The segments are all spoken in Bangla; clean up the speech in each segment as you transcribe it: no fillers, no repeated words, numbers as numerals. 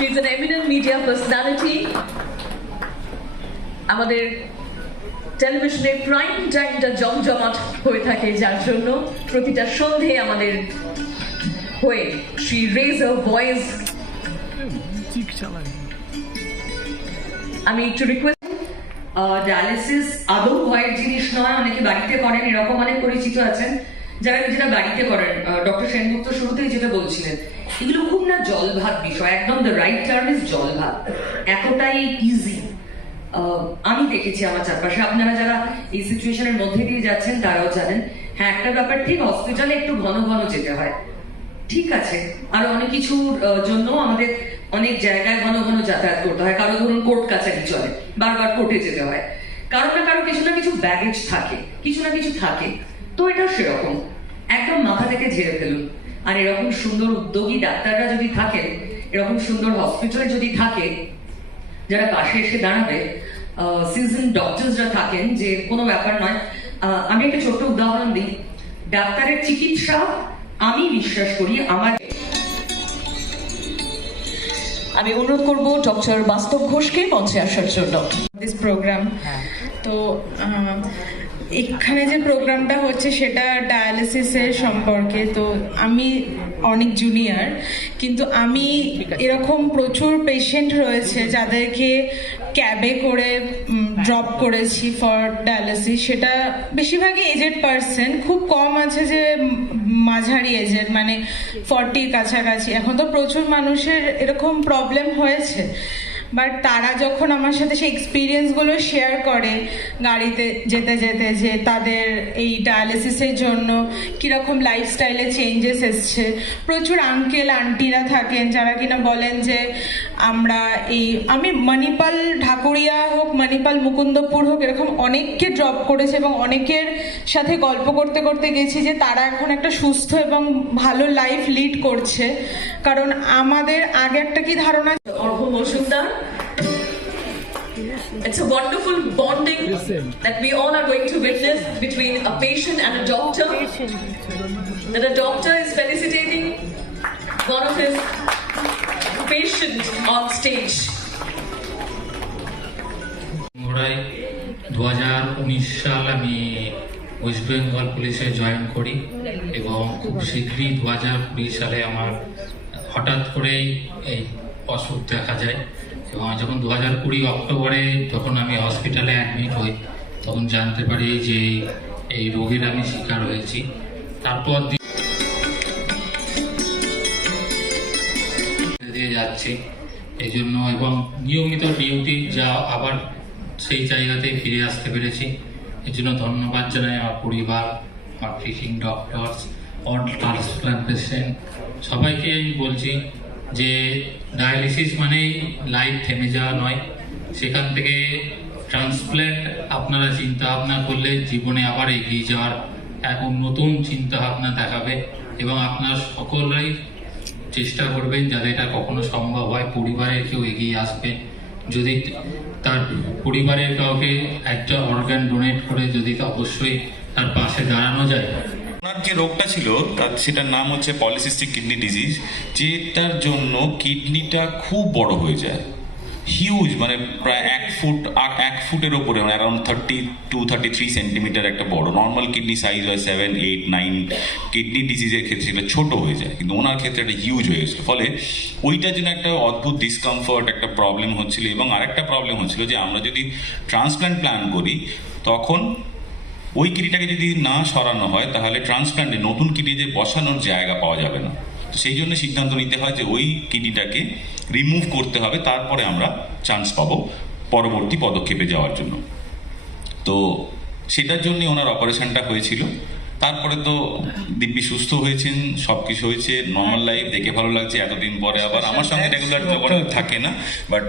She's an eminent media personality. আমাদের টেলিভিশনের প্রাইম টাইমটা জমজমাট হয়ে থাকে, যার জন্য প্রতিটা সন্ধে আমাদের হয়ে she raised her voice. আমি একটু রিকোয়েস্ট, ডায়ালিসিস আদৌ ভয়ের জিনিস নয়, অনেকে বাড়িতে করেন, এরকম অনেক পরিচিত আছেন যারা নিজেরা বাড়িতে করেন। ডক্টর সেনগুপ্ত শুরুতেই যেটা বলছিলেন, এগুলো খুব না জল ভাত বিষয়, একদম দ্য রাইট টার্ম ইজ জল ভাত, এতটাই ইজি। আমি দেখেছি আমার চারপাশে, আপনারা যারা এই সিচুয়েশনের মধ্যে দিয়ে যাচ্ছেন তারাও জানেন। হ্যাঁ, একটা ব্যাপার ঠিক, হসপিটালে একটু ঘন ঘন যেতে হয়, ঠিক আছে, আর অনেক কিছুর জন্য আমাদের অনেক জায়গায় ঘন ঘন যাতায়াত করতে হয়। কারো ধরুন কোর্ট কাছারি চলে, বারবার কোর্টে যেতে হয়, কারো না কারো কিছু না কিছু ব্যাগেজ থাকে, কিছু না কিছু থাকে, তো এটা সেরকম একদম মাথা থেকে ঝেড়ে ফেলুন। আর এরকম সুন্দর উদ্যোগী ডাক্তাররা যদি থাকেন, এরকম সুন্দর হসপিটালে যদি থাকে যারা পাশে এসে দাঁড়াবে, সিজন ডক্টরসরা থাকেন, যে কোনো ব্যাপার নয়। আমি একটা ছোট্ট উদাহরণ দিই, ডাক্তারের চিকিৎসা আমি বিশ্বাস করি আমি অনুরোধ করব ডক্টর বাস্তব ঘোষকে মঞ্চে আসার জন্য। দিস প্রোগ্রাম, তো এখানে যে প্রোগ্রামটা হচ্ছে সেটা ডায়ালিসিসের সম্পর্কে। তো আমি অনেক জুনিয়র, কিন্তু আমি এরকম প্রচুর পেশেন্ট রয়েছে যাদেরকে ক্যাবে করে ড্রপ করেছি ফর ডায়ালিসিস। সেটা বেশিরভাগই এজেড পার্সন, খুব কম আছে যে মাঝারি এজেড, মানে 40 কাছাকাছি। এখন তো প্রচুর মানুষের এরকম প্রবলেম হয়েছে, বাট তারা যখন আমার সাথে সেই এক্সপিরিয়েন্সগুলো শেয়ার করে গাড়িতে যেতে যেতে, যে তাদের এই ডায়ালিসিসের জন্য কীরকম লাইফস্টাইলে চেঞ্জেস এসছে। প্রচুর আঙ্কেল আন্টিরা থাকেন যারা কিনা বলেন যে আমি মণিপাল ঢাকুরিয়া হোক, মণিপাল মুকুন্দপুর হোক, এরকম অনেককে ড্রপ করেছে এবং অনেকের সাথে গল্প করতে করতে গেছি যে তারা এখন একটা সুস্থ এবং ভালো লাইফ লিড করছে। কারণ আমাদের আগে একটা কি ধারণা, অর্ঘ্য Majumdar, it's a wonderful bonding that we all are going to witness between a patient and a doctor, that a doctor is felicitating one of his patients on stage. 2019 সাল আমি ওয়েস্ট বেঙ্গল পুলিশে জয়েন করি এবং খুব শীঘ্রই 2020 সালে আমার হঠাৎ করেই এই অসুখ দেখা যায়। এবং যখন 2020 অক্টোবরে যখন আমি হসপিটালে অ্যাডমিট হই, তখন জানতে পারি যে এই রোগের আমি শিকার হয়েছি। তারপর দিয়ে যাচ্ছি এই জন্য, এবং নিয়মিত ডিউটি যা আবার সেই জায়গাতেই ফিরে আসতে পেরেছি, এর জন্য ধন্যবাদ জানাই আমার পরিবার, আমার treating doctors, all transplant patient সবাইকে আমি বলছি যে ডায়ালিসিস মানেই লাইফ থেমে যাওয়া নয়। সেখান থেকে ট্রান্সপ্ল্যান্ট আপনারা চিন্তা ভাবনা করলে জীবনে আবার এগিয়ে যাওয়ার এখন নতুন চিন্তা ভাবনা দেখাবে, এবং আপনারা সকলেই চেষ্টা করবেন যাতে এটা কখনো সম্ভব হয়। পরিবারের কেউ এগিয়ে আসবেন, যদি তার পরিবারের কাউকে একটা অর্গান ডোনেট করে যদি অবশ্যই তার পাশে দাঁড়ানো যায়। ওনার যে রোগটা ছিল সেটার নাম হচ্ছে পলিসিস্টিক কিডনি ডিজিজ, যেটার জন্য কিডনিটা খুব বড় হয়ে যায়, হিউজ, মানে প্রায় 1 ফুটের ওপরে, মানে অ্যারাউন্ড 32-33 সেন্টিমিটার একটা বড়। নর্মাল কিডনি সাইজ হয় 7, 8, 9। কিডনি ডিজিজের ক্ষেত্রে সেটা ছোট হয়ে যায়, কিন্তু ওনার ক্ষেত্রে এটা হিউজ হয়ে গেছে। ফলে ওইটার জন্য একটা অদ্ভুত ডিসকমফর্ট, একটা প্রবলেম হচ্ছিল। এবং আরেকটা প্রবলেম হচ্ছিল যে আমরা যদি ট্রান্সপ্ল্যান্ট প্ল্যান করি, তখন ওই কিডনিটাকে যদি না সরানো হয় তাহলে ট্রান্সপ্ল্যান্টে নতুন কিডনিতে বসানোর জায়গা পাওয়া যাবে না। তো সেই জন্য সিদ্ধান্ত নিতে হয় যে ওই কিডনিটাকে রিমুভ করতে হবে, তারপরে আমরা চান্স পাবো পরবর্তী পদক্ষেপে যাওয়ার জন্য। তো সেটার জন্যই ওনার অপারেশনটা হয়েছিল। তারপরে তো দিব্যি সুস্থ হয়েছেন, সব কিছু হয়েছে, নর্মাল লাইফ, দেখে ভালো লাগছে। এতদিন পরে আবার আমার সঙ্গে রেগুলার যখন থাকে না, বাট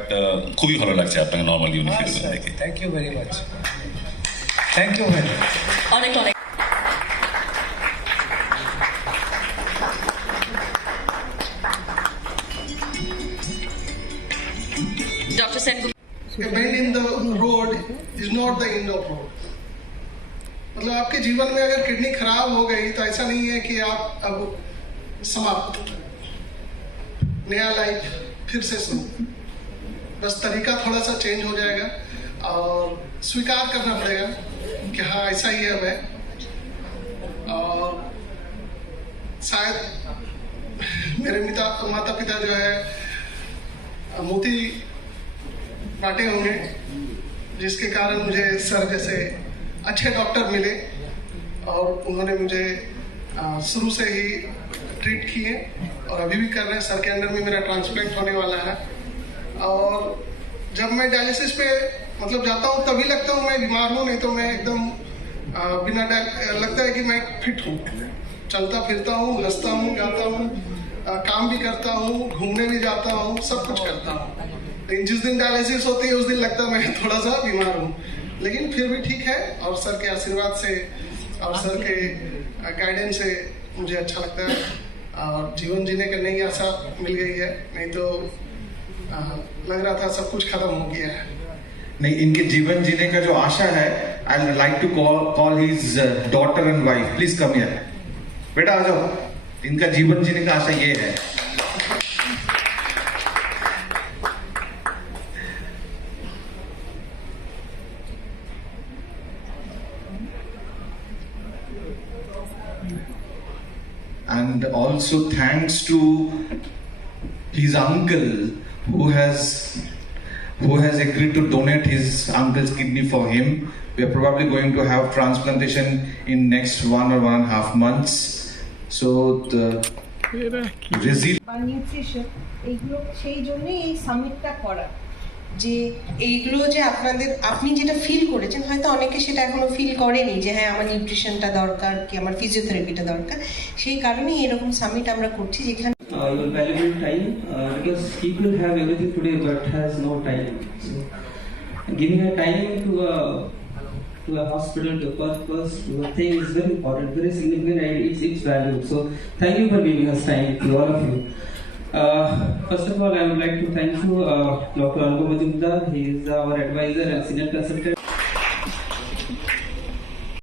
খুবই ভালো লাগছে আপনাকে নর্মাল ইউনিফর্ম দেখে। Thank you very much, thank you very much. অনেক অনেক doctor Sengupta. A bend in the road is not the end of road. मतलब आपके जीवन में अगर किडनी खराब हो गई तो ऐसा नहीं है कि आप अब समाप्त, नया लाइफ फिर से शुरू, बस तरीका थोड़ा सा चेंज हो जाएगा और स्वीकार करना पड़ेगा कि हाँ ऐसा ही है मैं। और शायद मेरे माता पिता जो है मोती बांटे होंगे, जिसके कारण मुझे सर जैसे अच्छे डॉक्टर मिले और उन्होंने मुझे शुरू से ही ट्रीट किए और अभी भी कर रहे हैं। सर के अंदर में मेरा ट्रांसप्लांट होने वाला है और जब मैं डायलिसिस पे मतलब जाता हूँ तभी लगता हूँ मैं बीमार हूँ, नहीं तो मैं एकदम बिना लगता है कि मैं फिट हूँ, चलता फिरता हूँ, हंसता हूँ, गाता हूँ, काम भी करता हूँ, घूमने भी जाता हूँ, सब कुछ करता हूँ। लेकिन जिस दिन डायलिसिस होती है उस दिन लगता है मैं थोड़ा सा बीमार हूँ, लेकिन फिर भी ठीक है और सर के आशीर्वाद से और सर के गाइडेंस से मुझे अच्छा लगता है और जीवन जीने का नई आशा मिल गई है, नहीं तो लग रहा था सब कुछ खत्म हो गया है। नहीं, इनके जीवन जीने का जो आशा है, I like to call his daughter and wife, please come here. बेटा आ जाओ, इनका जीवन जीने का आशा ये है। And also thanks to his uncle who has agreed to donate his uncle's kidney for him. We are probably going to have transplantation in next 1 or 1.5 months. So the বা নিউট্রিশন এইগুলো সেই জন্যই এই সামিটটা করা, যে এইগুলো যে আপনি যেটা ফিল করেছেন, হয়তো অনেকে সেটা এখনো ফিল করেনি যে হ্যাঁ আমার নিউট্রিশনটা দরকার কি আমার ফিজিওথেরাপিটা দরকার, সেই কারণেই এরকম সামিট আমরা করছি যেখানে your valuable time because people have everything today but has no time. So giving a time to a hospital, to a purpose, to a thing is very important, very significant, and it's valued. So thank you for giving us time, to all of you. First of all, I would like to thank you, Dr. Anubhav Majumdar. He is our advisor and senior consultant.